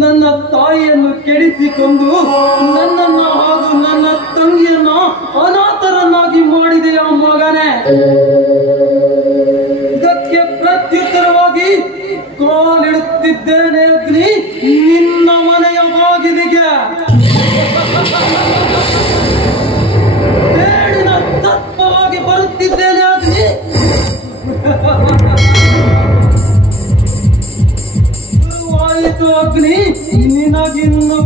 ನನ್ನ ತಾಯಿಯನ್ನು ಕೆಡಿಸಿಕೊಂಡು ನನ್ನನ್ನು ಹಾಗೂ ನನ್ನ ತಂಗಿಯನ್ನ ಅನಾಥರನ್ನಾಗಿ ಮಾಡಿದೆಯ ಮಗನೇ. ಇದಕ್ಕೆ ಪ್ರತ್ಯುತ್ತರವಾಗಿ ಕಾಲಿಡುತ್ತಿದ್ದೇನೆ ಅಗ್ನಿ ನಿನ್ನ ಮನೆಯ ಬಾಗಿಲಿಗೆ. ಬೇಡಿನ ತತ್ವವಾಗಿ ಬರುತ್ತಿದ್ದೇನೆ ಅಗ್ನಿ. ಅಗ್ನಿ ನಿನಗಿನ್ನು